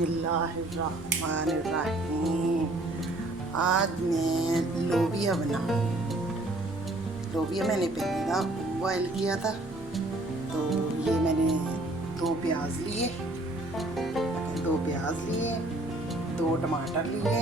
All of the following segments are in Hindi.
बिस्मिल्लाहिर्रहमानिर्रहीम। आज मैं लोबिया बना। लोबिया मैंने पहले ना बॉयल किया था, तो ये मैंने दो प्याज लिए, दो टमाटर लिए,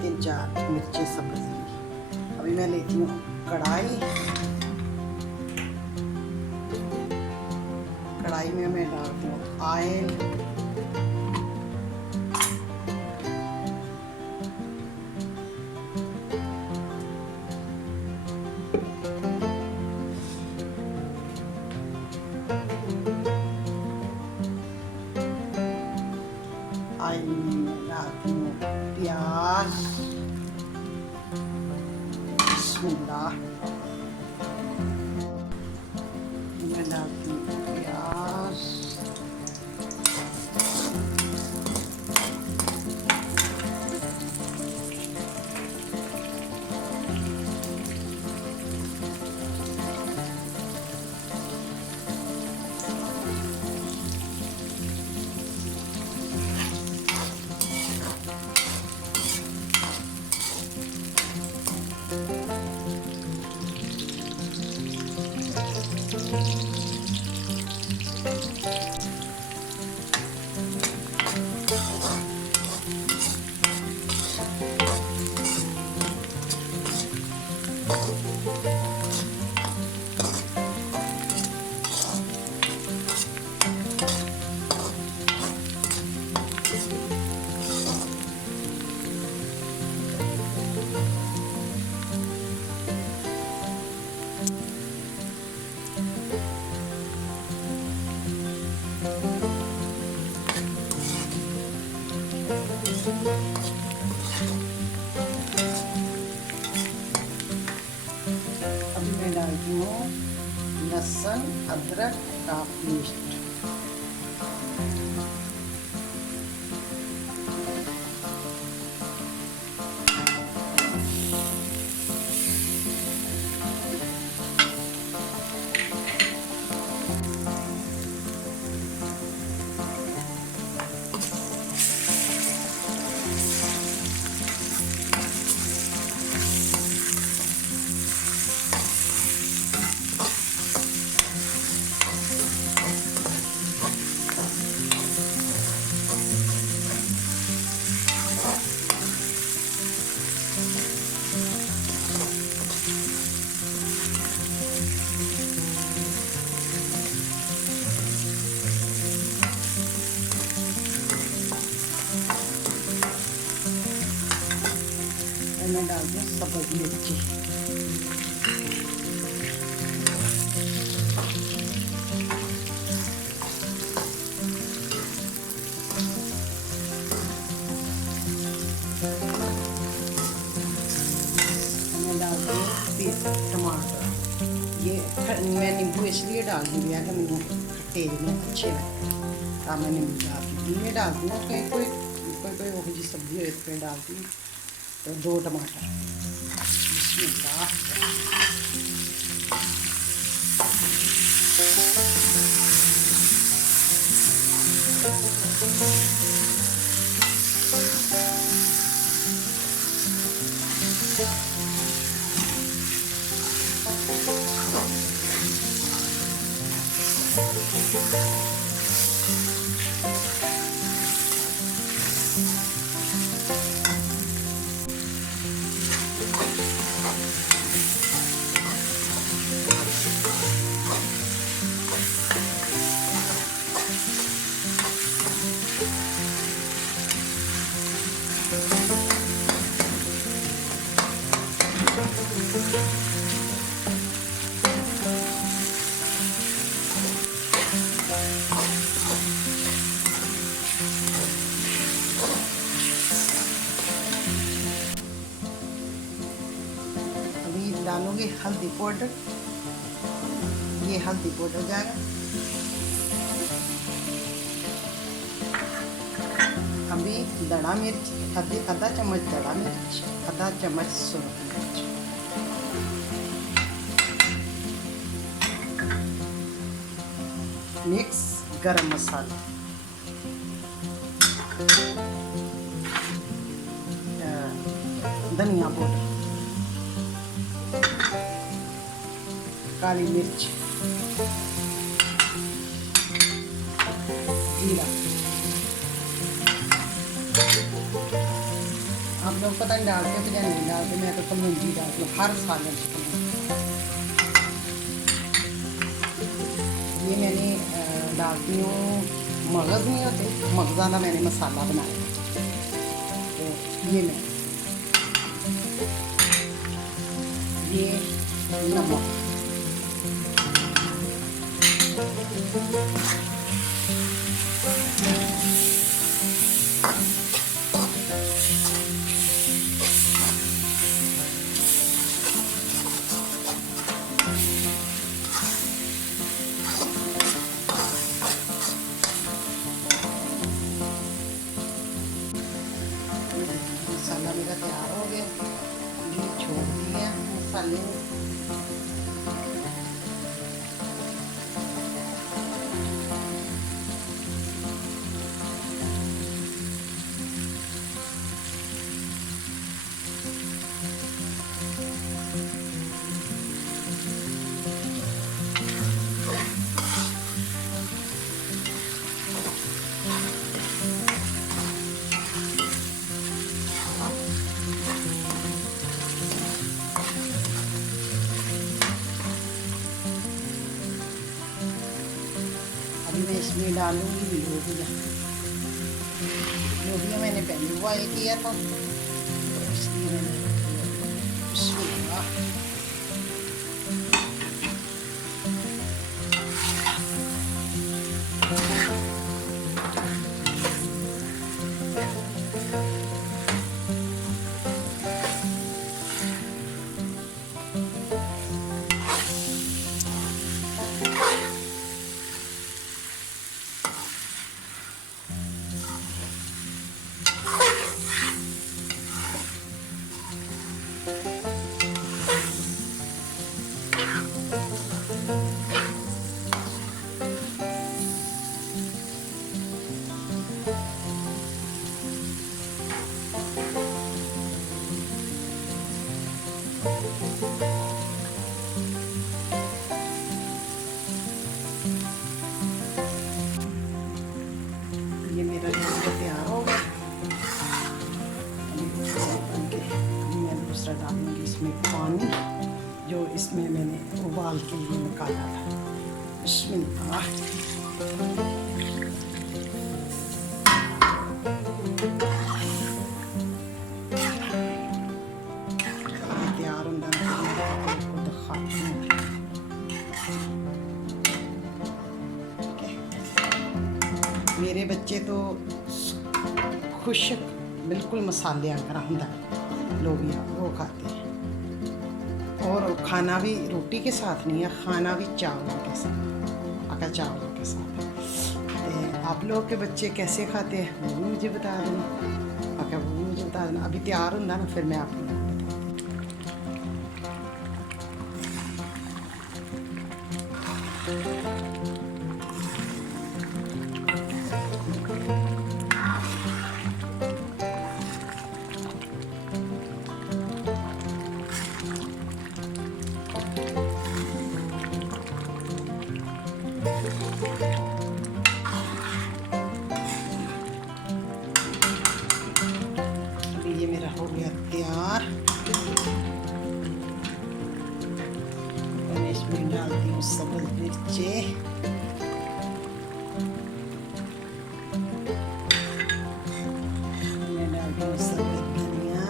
3-4 मिर्ची सब्ज़ ली। अभी मैं लेती हूँ कढ़ाई में मैं डालती हूँ ऑयल, में डालती हूँ प्याज। बिस्मिल्लाह, मैं डालती हूँ प्याज, अभी मैं डालती हूँ लहसुन अदरक का पेस्ट। मैं डालती हूँ सब्ज़ मिर्ची। मैं डालती हूँ टमाटर। ये मैं नींबू इसलिए डाल दी है कि मुझे खट्टे में अच्छे लगते हैं, तो मैं नींबू डालती हूँ। मैं डालती हूँ कि कोई वो जी सब्ज़ी हो इसमें डालती हूँ, तो 2 टमाटर। बिस्मिल्लाह। डालूंगी हल्दी पाउडर। ये हल्दी पाउडर जाएगा। अभी दड़ा मिर्च, आधा चम्मच दड़ा मिर्च, आधा चम्मच सूरख मिर्च। मिक्स गरम मसाला। धनिया पाउडर, काली मिर्च, जीरा। आप लोग पता नहीं डालते तो या नहीं डालते, मैं तो कलौंजी डालती हूँ हर सालन से। ये मैंने डालती हूँ, मगज़ नहीं होते, मगज़ा का मैंने मसाला बनाया। तो ये मैं ये नमक, मसाला मेरा तैयार हो गया। ये छोड़ दिया मसाले में। मैं इसमें डालूंगी लोबिया। लोबिया मैंने पहले बॉयल किया था, तो इसलिए मैंने ये मेरा तैयार हो गया। मैं दूसरा डालूंगी इसमें पानी, जो इसमें मैंने उबाल के लिए निकाला था। बिस्मिल्लाह। तैयार होना आपको दिखाती हूँ। मेरे बच्चे तो खुश बिल्कुल मसाले आकर होंदा लोबिया वो खाते हैं। और खाना भी रोटी के साथ नहीं है, खाना भी चावलों के साथ, अगर चावलों के साथ। आप लोग के बच्चे कैसे खाते हैं वो भी मुझे बता देना। अगर वो भी मुझे बता देना। अभी तैयार होंदा ना, फिर मैं आप लोगों को ये मेरा हो गया तैयार। मैं इसमें डालती हूँ सब्ज़ मिर्चें, मैं डालती हूँ सब्ज़ धनिया,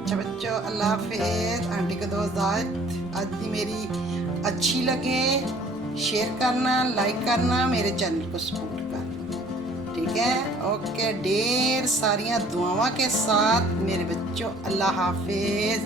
अच्छा बच्चों, अल्लाह हाफिज़। आंटी को दो इजाज़त। आज दी मेरी अच्छी लगे शेयर करना, लाइक करना, मेरे चैनल को सपोर्ट करना, ठीक है। ओके, ढेर सारियां दुआवां के साथ मेरे बच्चों, अल्लाह हाफिज़।